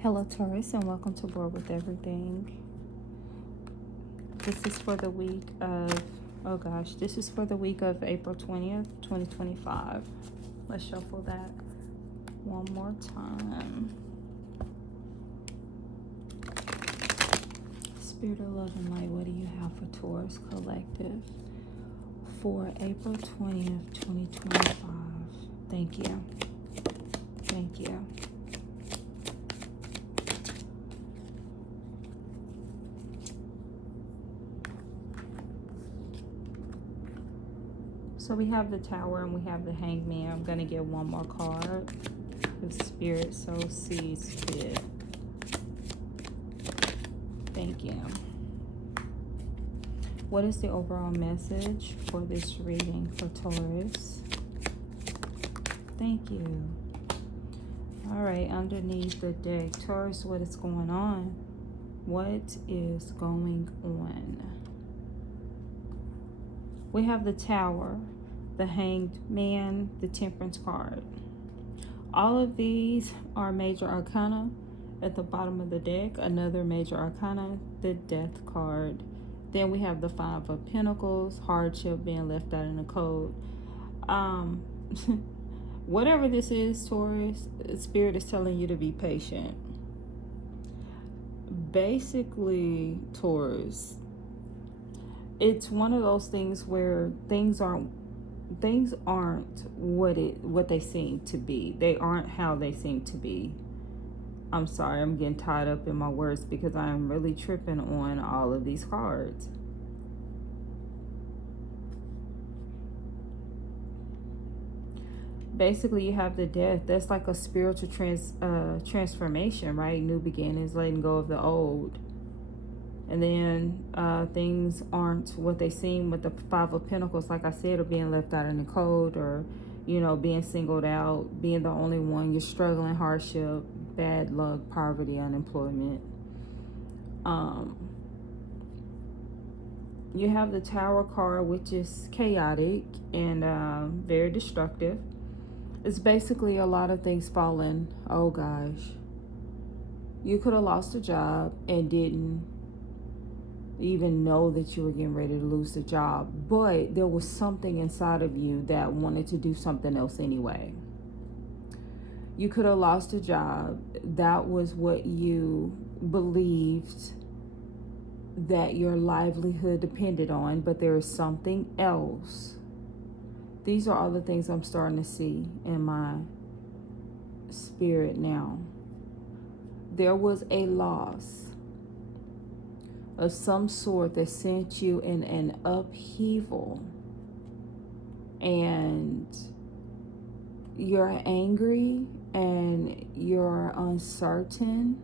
Hello Taurus, and welcome to Board with Everything. This is for the week of, this is for the week of April 20th, 2025. Let's shuffle that one more time. Spirit of Love and Light, what do you have for Taurus Collective for April 20th, 2025? Thank you. Thank you. So we have the Tower and we have the Hangman. I'm going to get one more card. If Spirit so sees fit. Thank you. What is the overall message for this reading for Taurus? Thank you. All right, underneath the deck, Taurus, what is going on? What is going on? We have the Tower, the Hanged Man, the Temperance card. All of these are major arcana. At the bottom of the deck, another major arcana, the Death card. Then we have the Five of Pentacles, hardship being left out in the code. Whatever this is, Taurus, Spirit is telling you to be patient. Basically, Taurus, it's one of those things where things aren't what they seem to be. They aren't how they seem to be. I'm sorry, I'm getting tied up in my words because I am really tripping on all of these cards. Basically, you have the Death. That's like a spiritual transformation, right? New beginnings, letting go of the old. And then things aren't what they seem with the Five of Pentacles, like I said, or being left out in the cold, or, you know, being singled out, being the only one. You're struggling, hardship, bad luck, poverty, unemployment. You have the Tower card, which is chaotic and very destructive. It's basically a lot of things falling. Oh gosh. You could have lost a job and didn't even know that you were getting ready to lose the job, but there was something inside of you that wanted to do something else anyway. You could have lost a job. That was what you believed that your livelihood depended on, but there is something else. These are all the things I'm starting to see in my spirit now. There was a loss of some sort that sent you in an upheaval, and you're angry and you're uncertain.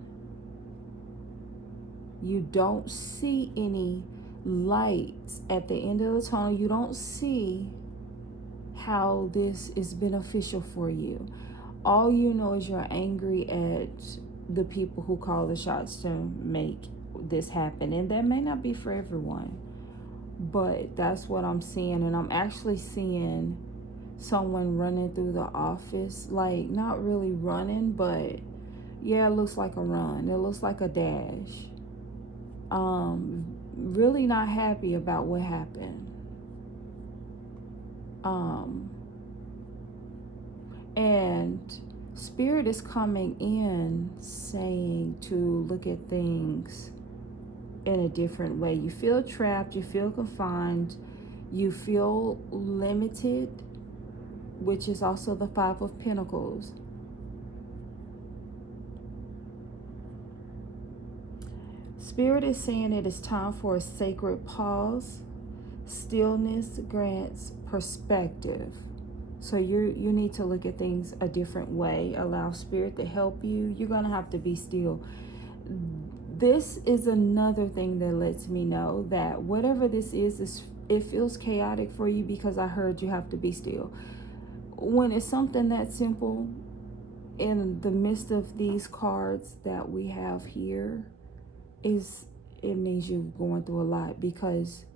You don't see any light at the end of the tunnel. You don't see how this is beneficial for you. All you know is you're angry at the people who call the shots to make this happen, and that may not be for everyone, but that's what I'm seeing. And I'm actually seeing someone running through the office, like not really running, but yeah, it looks like a run, it looks like a dash. Really not happy about what happened. And Spirit is coming in saying to look at things in a different way. You feel trapped, you feel confined, you feel limited, which is also the Five of Pentacles. Spirit is saying it is time for a sacred pause. Stillness grants perspective. So you need to look at things a different way. Allow Spirit to help you. You're going to have to be still. This is another thing that lets me know that whatever this is, it feels chaotic for you because I heard you have to be still. When it's something that simple, in the midst of these cards that we have here, it means you're going through a lot, because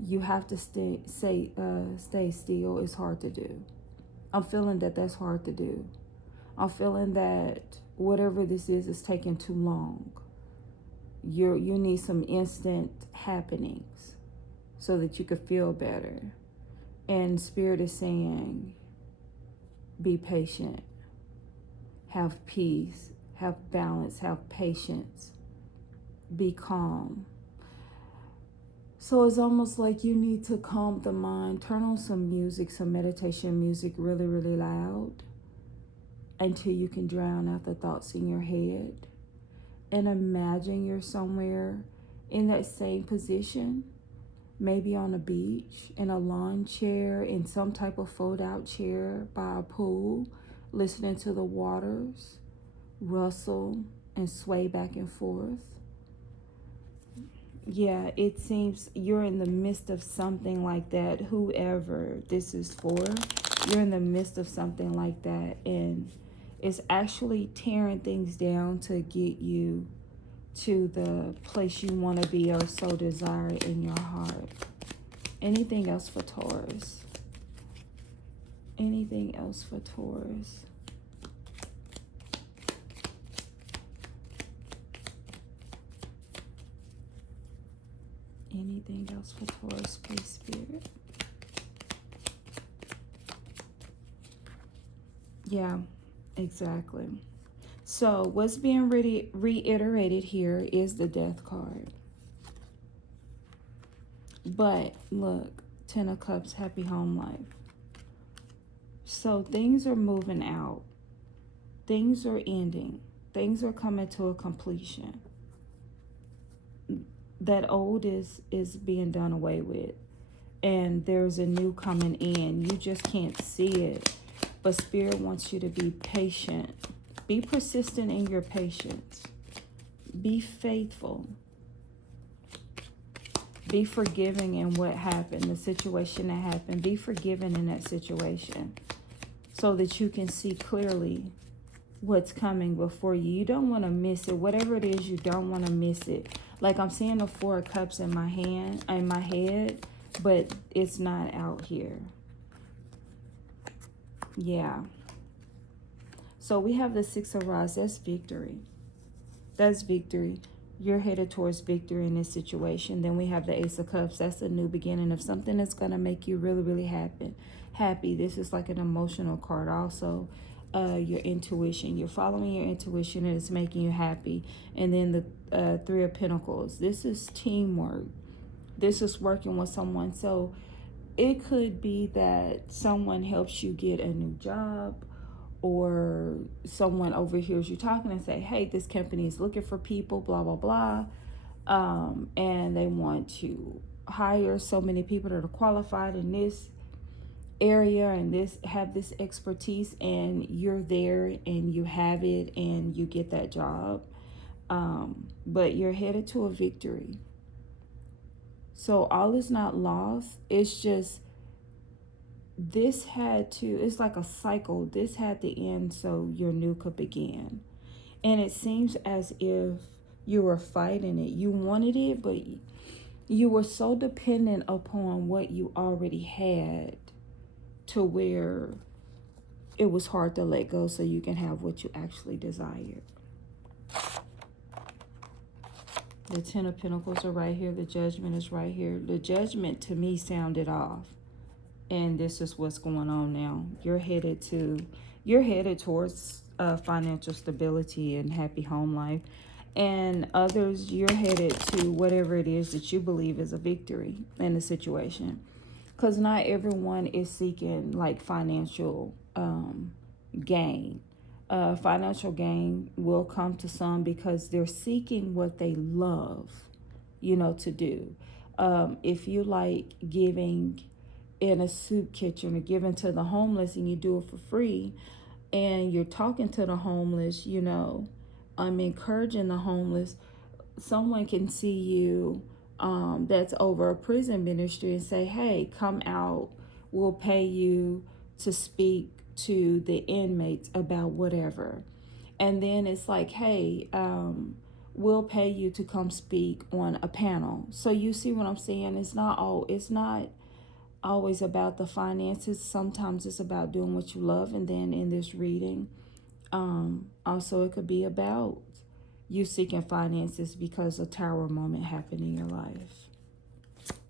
you have to stay still. It's hard to do. I'm feeling that that's hard to do. I'm feeling that whatever this is taking too long. You need some instant happenings so that you could feel better. And Spirit is saying, be patient, have peace, have balance, have patience, be calm. So it's almost like you need to calm the mind, turn on some music, some meditation music really, really loud until you can drown out the thoughts in your head. And imagine you're somewhere in that same position, maybe on a beach, in a lawn chair, in some type of fold-out chair by a pool, listening to the waters rustle and sway back and forth. Yeah, it seems you're in the midst of something like that. Whoever this is for, you're in the midst of something like that. And it's actually tearing things down to get you to the place you want to be or so desire in your heart. Anything else for Taurus? Anything else for Taurus? Anything else for Taurus, please, Spirit? Yeah, exactly. So what's being reiterated here is the Death card. But look, Ten of Cups, happy home life. So things are moving out. Things are ending. Things are coming to a completion. That old is being done away with. And there's a new coming in. You just can't see it. But Spirit wants you to be patient. Be persistent in your patience. Be faithful. Be forgiving in what happened, the situation that happened. Be forgiving in that situation so that you can see clearly what's coming before you. You don't want to miss it. Whatever it is, you don't want to miss it. Like I'm seeing the Four of Cups in my hand, in my head, but it's not out here. Yeah. So we have the Six of Rods. That's victory. That's victory. You're headed towards victory in this situation. Then we have the Ace of Cups. That's a new beginning of something that's going to make you really, really happy. This is like an emotional card also. Your intuition. You're following your intuition and it's making you happy. And then the Three of Pentacles. This is teamwork. This is working with someone. So it could be that someone helps you get a new job, or someone overhears you talking and say, hey, this company is looking for people, blah, blah, blah. And they want to hire so many people that are qualified in this area and have this expertise, and you're there and you have it and you get that job. But you're headed to a victory. So all is not lost. It's just it's like a cycle. This had to end so your new could begin. And it seems as if you were fighting it. You wanted it, but you were so dependent upon what you already had to where it was hard to let go so you can have what you actually desired. The Ten of Pentacles are right here. The Judgment is right here. The Judgment to me sounded off. And this is what's going on now. You're headed towards financial stability and happy home life. And others, you're headed to whatever it is that you believe is a victory in the situation. Because not everyone is seeking like financial gain. Financial gain will come to some because they're seeking what they love, to do. If you like giving in a soup kitchen or giving to the homeless and you do it for free, and you're talking to the homeless, I'm encouraging the homeless, someone can see you that's over a prison ministry and say, hey, come out, we'll pay you to speak to the inmates about whatever. And then it's like, hey, we'll pay you to come speak on a panel. So you see what I'm saying? It's not always about the finances. Sometimes it's about doing what you love. And then in this reading, Also, it could be about you seeking finances because a tower moment happened in your life.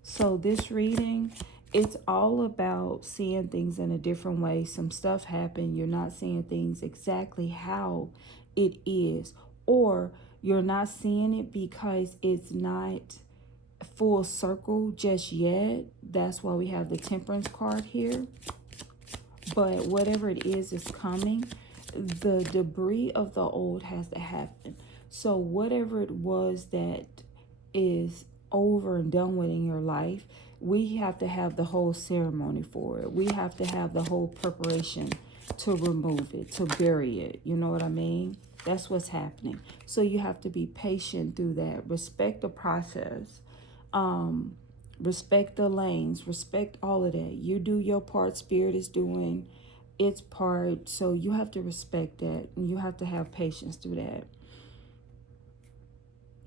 So this reading, it's all about seeing things in a different way. Some stuff happened. You're not seeing things exactly how it is. Or you're not seeing it because it's not full circle just yet. That's why we have the Temperance card here. But whatever it is coming. The debris of the old has to happen. So whatever it was that is over and done with in your life, we have to have the whole ceremony for it. We have to have the whole preparation to remove it, to bury it. You know what I mean? That's what's happening. So you have to be patient through that. Respect the process. Respect the lanes. Respect all of that. You do your part. Spirit is doing its part. So you have to respect that. And you have to have patience through that.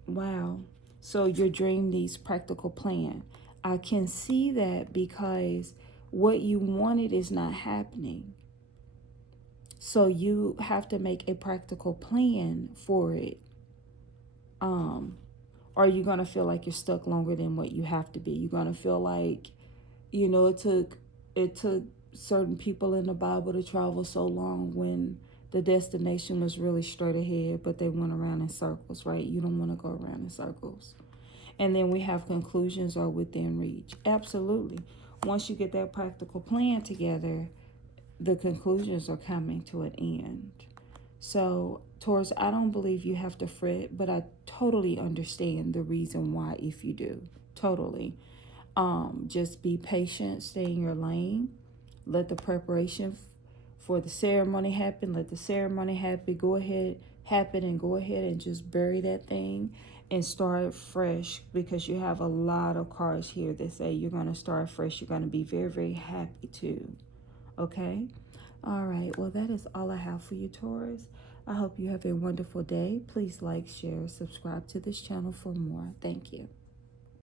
Wow. So your dream needs practical plan. I can see that because what you wanted is not happening. So you have to make a practical plan for it. Or you're going to feel like you're stuck longer than what you have to be. You're going to feel like, you know, it took certain people in the Bible to travel so long when the destination was really straight ahead, but they went around in circles, right? You don't want to go around in circles. And then we have conclusions are within reach. Absolutely. Once you get that practical plan together, the conclusions are coming to an end. So, Taurus, I don't believe you have to fret, but I totally understand the reason why if you do. Totally. Just be patient, stay in your lane. Let the preparation for the ceremony happen. Let the ceremony happen. Go ahead and just bury that thing and start fresh, because you have a lot of cards here that say you're going to start fresh. You're going to be very, very happy too. Okay? All right. Well, that is all I have for you, Taurus. I hope you have a wonderful day. Please like, share, subscribe to this channel for more. Thank you.